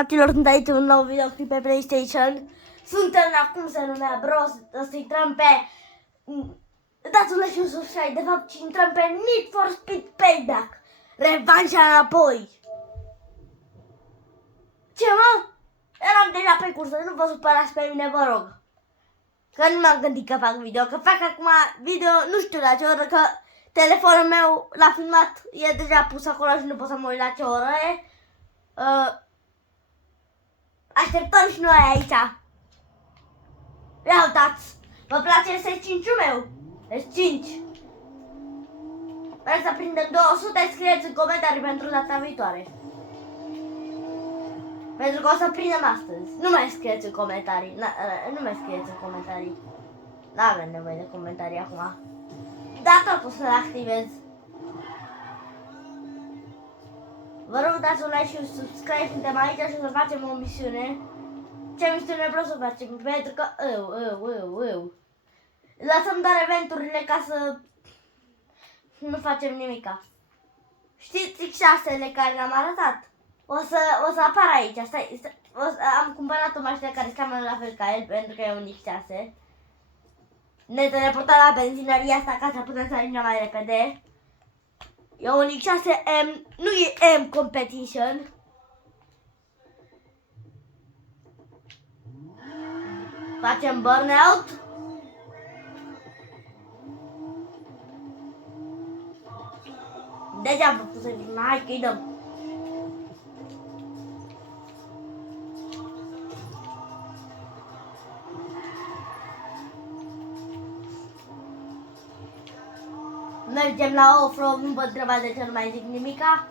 Fraților, sunt aici un nou videoclip pe PlayStation. Suntem acum se numea Bros. O să intrăm pe... Dați un like și un subscribe. De fapt, intrăm pe Need for Speed Payback. Revanșa înapoi. Ce mă? Eram deja pe cursă, nu vă supărați pe mine, vă rog. Că nu m-am gândit că fac video, că fac acum video, nu știu la ce oră, că telefonul meu l-a filmat, e deja pus acolo și nu pot să mă uit la ce oră e. Așteptăm și noi aici. Ia uitați, vă place S5-ul meu? S5. Vreau să prindem 200, scrieți în comentarii pentru data viitoare. Pentru că o să prindem astăzi. Nu mai scrieți în comentarii. Nu mai scrieți în comentarii. N-avem nevoie de comentarii acum. Dar tot o să-l activez. Vă rog, dați un like și un subscribe. Suntem aici și o să facem o misiune. Ce misiune vreau să facem? Pentru că... Lăsăm doar eventurile ca să... nu facem nimica. Știți X6-le care le-am arătat? O să apar aici. Am cumpărat o mașină care seamănă la fel ca el pentru că e un X6. Ne teleportăm la benzinăria asta ca să putem să ajungem mai repede. E un X6M, nu e M Competition. Facem burnout. Deja vă pus hai că-i dăm. Mergem la off-road, nu vă întrebați de ce nu mai zic nimica.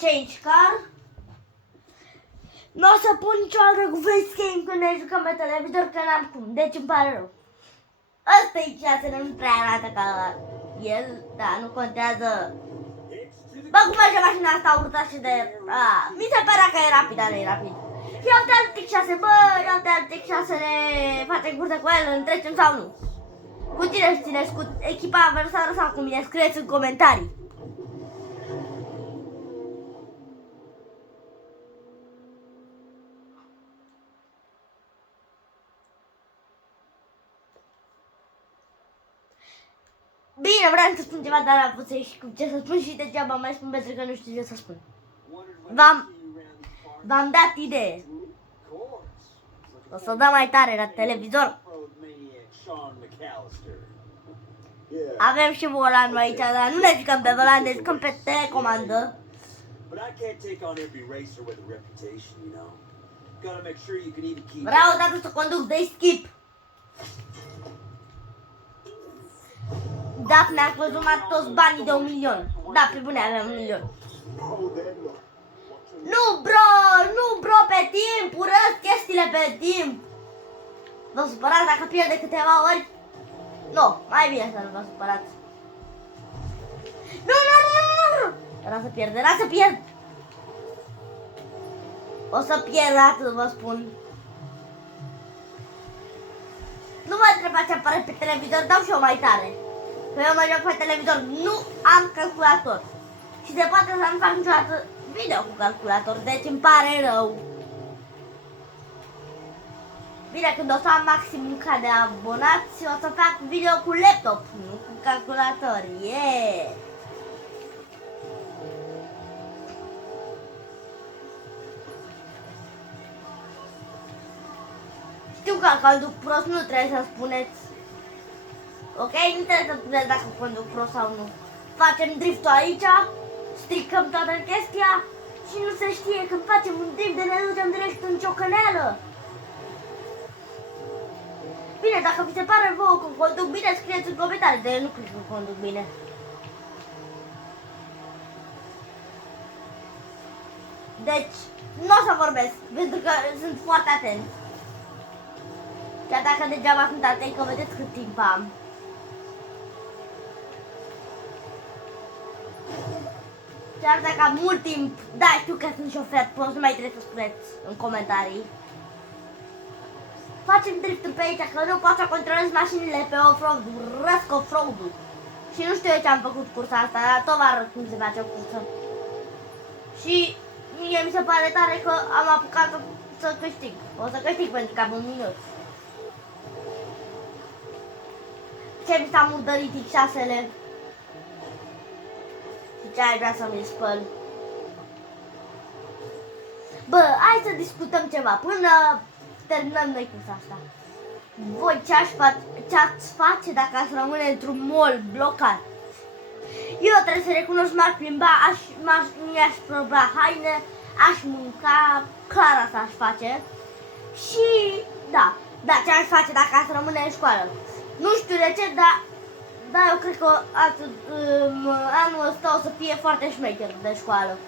Change car. Nu o să pun niciodată cu face game când ne jucăm pe televizor, că n-am cum, deci îmi pare rău. Ăsta e X6, nu prea arată ca el, da, nu contează. Bă, cum merge mașina asta urâtă și de... mi se părea că e rapid, dar nu e rapid. Ia uite alt X6, bă, ia uite alt X6, ne facem curse cu el, îl trecem sau nu? Cu tine țineți, cu echipa adversară sau cu mine, scrieți în comentarii. Bine, vreau să spun ceva, dar am putut să știu ce să spun și degeaba mai spun pentru că nu știu ce să spun. V-am dat idee. O să dăm mai tare la televizor. Avem și volanul aici, dar nu ne jucăm pe volan, ne jucăm pe telecomandă. Vreau odată să conduc de skip. Da, ne-a consumat toți banii de 1 milion. Da, pe bune avem 1 milion. Nu, bro, pe timp. Urăsc chestiile pe timp. Vă supărați dacă pierde câteva ori? Nu, mai bine să nu vă supărați. Nu. Era să pierd. O să pierd, atât vă spun. Nu mă întrebați ce apare pe televizor, dau și eu mai tare. Că eu mă joc pe televizor, nu am calculator. Și se poate să nu fac niciodată video cu calculator, deci îmi pare rău. Bine, când o să am maximum ca de abonați, o să fac video cu laptop, nu cu calculator. Yeah! Știu că conduc prost, nu trebuie să spuneți. Ok, nu trebuie să spuneți dacă conduc prost sau nu. Facem drift-ul aici, stricăm toată chestia și nu se știe când facem un drift de ne ducem direct în ciocăneală. Bine, dacă vi se pare vouă că conduc bine, scrieți în comentarii, de nu cred că conduc bine. Deci, nu o să vorbesc, pentru că sunt foarte atent. Chiar dacă degeaba sunt atent, că vedeți cât timp am. Chiar dacă am mult timp, da, știu că sunt șofer, poți nu mai trebuie să spuneți în comentarii. facem drift pe aici, că nu pot să controlez mașinile pe off-road-ul, răsc off-road-ul. Și nu știu eu ce am făcut cursa asta, dar tot vă arăt cum se face o cursă. Și mie mi se pare tare că am apucat să câștig. O să câștig pentru că am un minut. Ce mi s-a murdărit X6-le? Și ce ai vrea să mi-l spăl? Bă, hai să discutăm ceva până terminăm noi cursa asta. Voi ce-ați face dacă ați rămâne într-un mall blocat? Eu trebuie să recunosc, m-aș plimba, mi-aș proba haine, aș mânca, clar asta aș face. Și da, ce aș face dacă ați rămâne în școală? Nu știu de ce, dar eu cred că anul ăsta o să fie foarte șmecher de școală.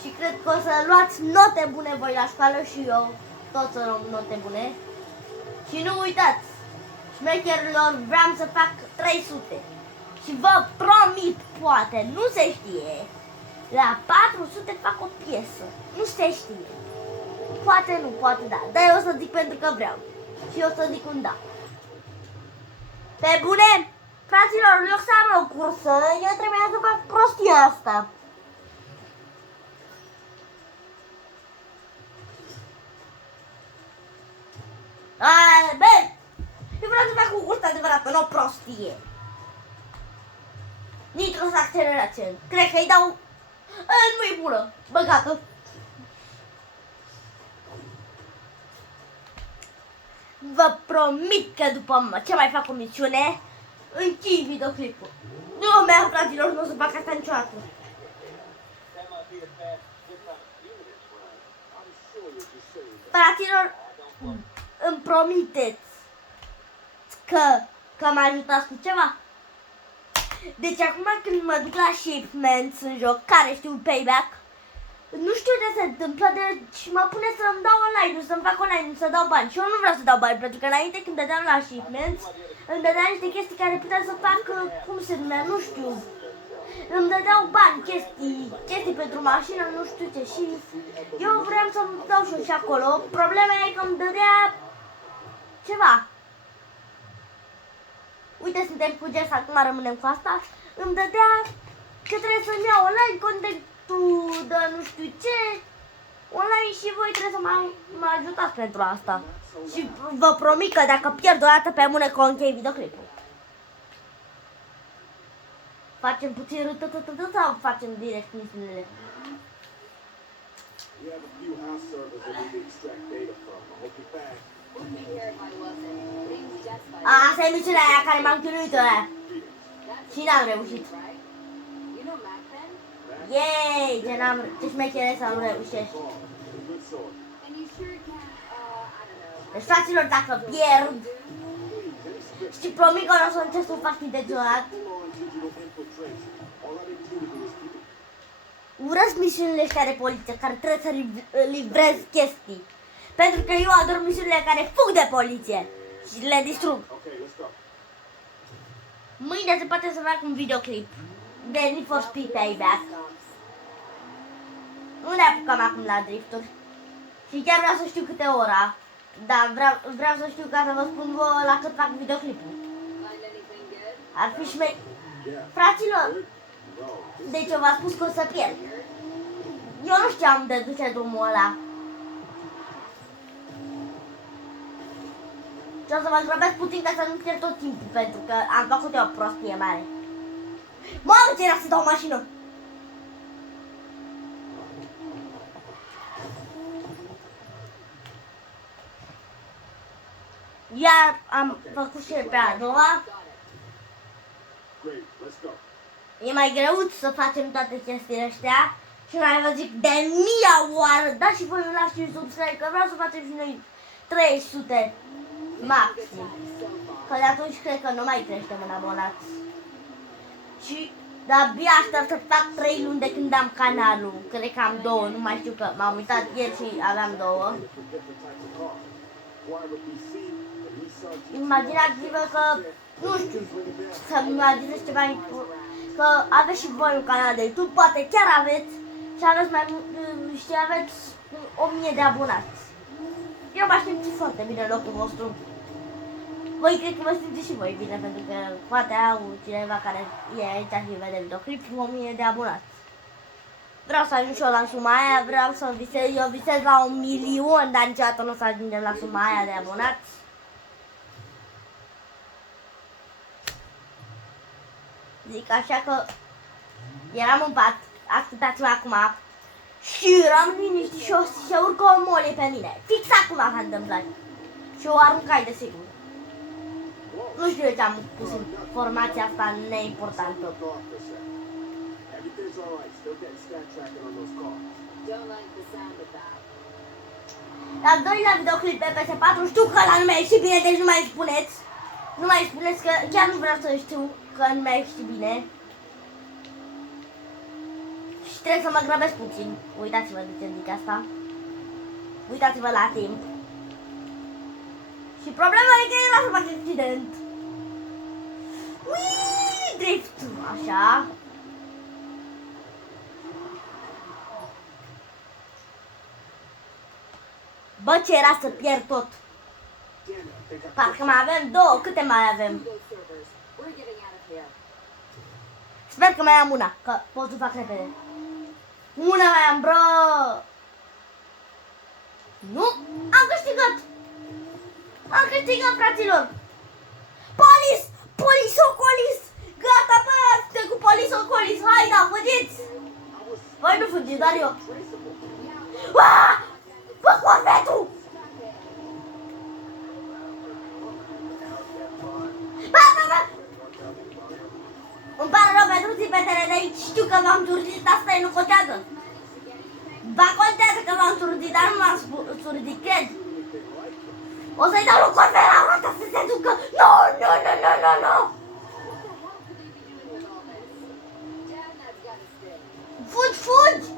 Și cred că o să luați note bune voi la școală și eu tot să luăm note bune. Și nu uitați, șmecherilor, vreau să fac 300. Și vă promit, poate, nu se știe, la 400 fac o piesă. Nu se știe. Poate nu, poate da. Dar eu o să zic pentru că vreau. Și eu o să zic un da. Pe bune, fraților, în loc să am o cursă, eu trebuia să fac prostia asta. Bă, eu vreau să fac o cursă adevărată, nu o prostie. Nitro să accelerație. Cred că îi dau... nu-i bună. Băgată. Vă promit că după ce mai fac o misiune, închid videoclipul. Nu, mea, fraților, nu o să fac asta niciodată. Fraților, îmi promiteți că mă ajutați cu ceva? Deci acum când mă duc la shipments în joc, care știu payback, nu știu ce se întâmplă, deci mă pune să-mi dau online, să-mi fac online, să dau bani. Și eu nu vreau să dau bani, pentru că înainte când dădeam la shipments, îmi dădeam niște chestii care puteam să fac, cum se numea, nu știu. Îmi dădeau bani, chestii pentru mașină, nu știu ce, și eu vreau să-mi dau și acolo. Problema e că îmi dădea ceva. Uite, suntem cu Jess, acum rămânem cu asta. Îmi dădea că trebuie să-mi iau online contactul de nu știu ce online și voi trebuie să mă ajutați pentru asta. Și vă promit că dacă pierd o dată pe mână, că închei videoclipul. Facem puțin râtătătătă sau facem direct misiunile? Asta e misiunea aia care m-am chinuit-o aia. Și n-am reușit. Yay! Ce șmechere să nu reușești. Deci, fraților, dacă pierd, și promit că nu o să încerc să fac intenționat. Urăsc misiunile astea de poliție, care trebuie să livrez chestii. Pentru că eu ador misiunile care fug de poliție și le distrug. Mâine se poate să fac un videoclip de Need for Speed Payback. Nu ne apucăm acum la drifturi. Și chiar vreau să știu câte ora. Dar vreau să știu ca să vă spun vouă la cât fac videoclipul. Ar fi șmei... Fraților, deci eu v-am spus că o să pierd. Eu nu știam unde duce drumul ăla. Și o să mă grăbesc puțin ca să nu pierd tot timpul, pentru că am făcut eu o prostie mare. Mamă, ce era să dau mașină! Iar am făcut și pe a doua. E mai greu să facem toate chestiile astea. Și mai vă zic de 1000 oară. Dați și voi un like și subscribe, că vreau să facem și noi 300 maxim. Că de atunci cred că nu mai creștem în abonați. Și de-abia aștept să fac 3 luni de când am canalul. Cred că am 2, nu mai știu, că m-am uitat ieri și aveam 2. Imaginați-vă că, nu știu, să-mi imaginez ceva, că aveți și voi un canal de YouTube, poate chiar aveți, și aveți mai mult, și aveți 1000 de abonați. Eu mă simt foarte bine în locul vostru. Voi cred că vă simțiți și voi bine, pentru că poate au cineva care e aici și vede videoclip cu 1000 de abonați. Vreau să ajung și eu la suma aia, vreau să visez, eu visez la 1.000.000, dar niciodată nu o să ajungem la suma aia de abonați. Zic așa că eram în pat, ascultați-mă acum, și eram liniștit și se urcă o molie pe mine. Fix acum s-a întâmplat. Și o aruncai de sigur. Nu știu de ce am pus informația asta neimportantă. Al doilea videoclip pe PS4, știu că ăla nu mi-a ieșit bine, deci nu mai spuneți. Nu mai spuneți că chiar nu vreau să știu că nu mi-a ieșit bine. Și trebuie să mă grăbesc puțin. Uitați-vă de ce zic asta. Uitați-vă la timp. Și problema e că era să fac accident. Uiii, drift, așa. Bă, ce era să pierd tot. Parcă mai avem două, câte mai avem? Sper că mai am una, că pot să fac repede. Una mai am, bro. Nu, am câștigat. Am câștigat, fraților. Polis, polisocolis. Gata, bă, suntem cu polisocolis. Hai, da, fugiți. Voi nu fugiți, dar eu. Bă, corvetul. Bă. Îmi pare rău pentru țipetele de aici. Știu că v-am surdit, asta nu contează. Ba contează că v-am surdit, dar nu m-am surdit, cred. O să-i dau lui corvet la roată să se ducă. Nu. Fugi.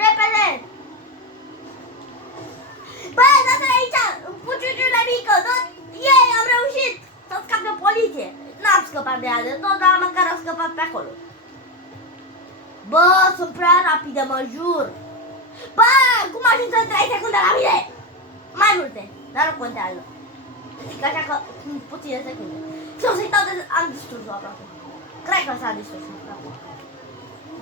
Repede. Bă, dați-l aici. Puciuciule mică. Ei, am reușit să scap de poliție. N-am scăpat de ea de tot, dar măcar am scăpat pe acolo. Bă, sunt prea rapidă, mă jur. Bă, cum ajung să 3 secunde la mine? Mai multe, dar nu contează. Zic așa că puține secunde. Și o să-i dau de... Am distrus-o aproape. Cred că s-a distrus aproape.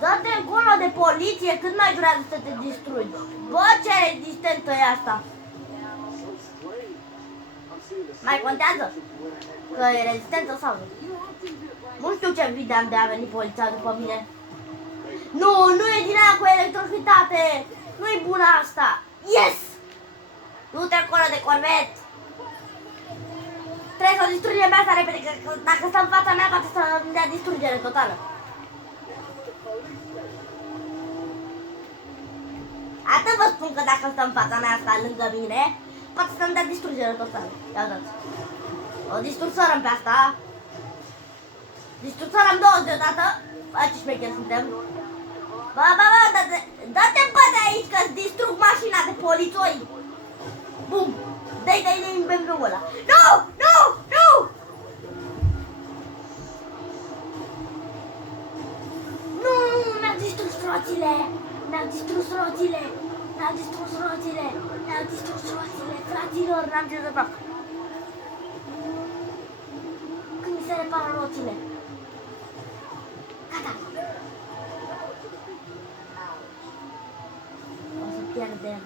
Dă-te încolo de poliție, cât mai durează să te distrugi. Bă, ce rezistentă e asta? Mai contează? Că e rezistentă sau nu? Nu știu ce videam de a venit poliția după mine. Nu e din aia cu electrocitate. Nu e bună asta. Yes! Du-te acolo de corvet. Trebuie să o distrugem pe asta repede, că dacă stă în fața mea poate să-mi dea distrugere totală. Atât vă spun că dacă stă în fața mea asta lângă mine, poate să-mi dea distrugere totală. Ia uitați. O distrusărăm pe asta. Distrusărăm 2 deodată. Aici șmecheri suntem. Bă, dă-te bă de aici că-ți distrug mașina de polițoi. Bum! Dă-i BMW-ul ăla. Nu! Nu, mi-au distrus roțile. Fraților, n-am ce să fac. Când mi se repară roțile. Gata. O să pierdem.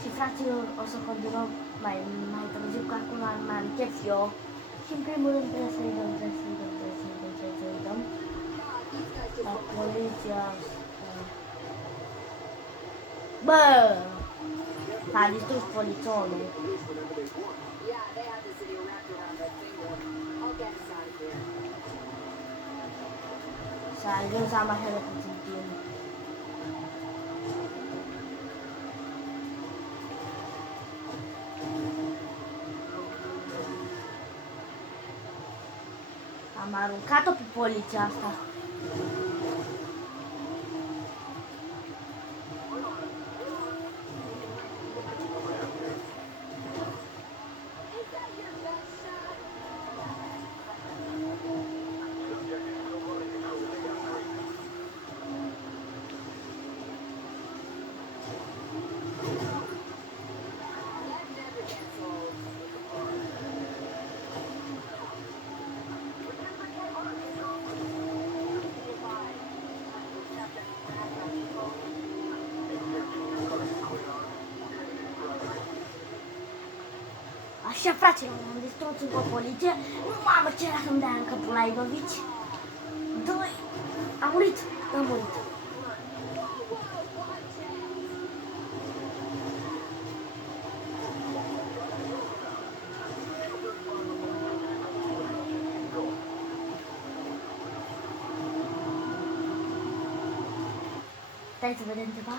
Și fraților, o să continuăm mai târziu, că acum mai am chef eu. Și în primul rând trebuie să-i dăm. La poliția asta. Bă! S-a distrus polițonul. S-a ajuns să am așa de puțin timp. Am aruncat-o pe poliția asta. Așa, fraților, am distrus încă o poliție. Mamă, ce era să-mi dea în capul la Idovici? Doi! Am murit! Am murit! Stai să vedem ceva.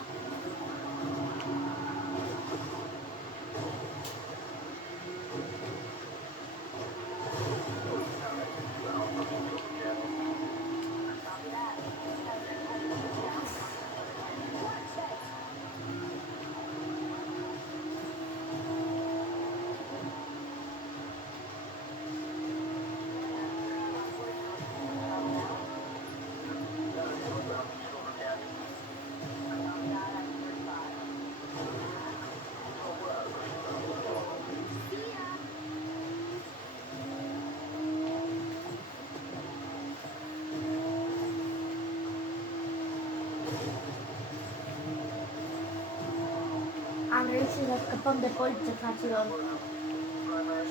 Am reușit să scăpăm de poliție, fraților.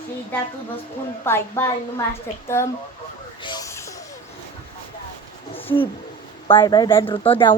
Și de atât vă spun bye-bye, nu mai așteptăm. Și bye-bye pentru totdeauna.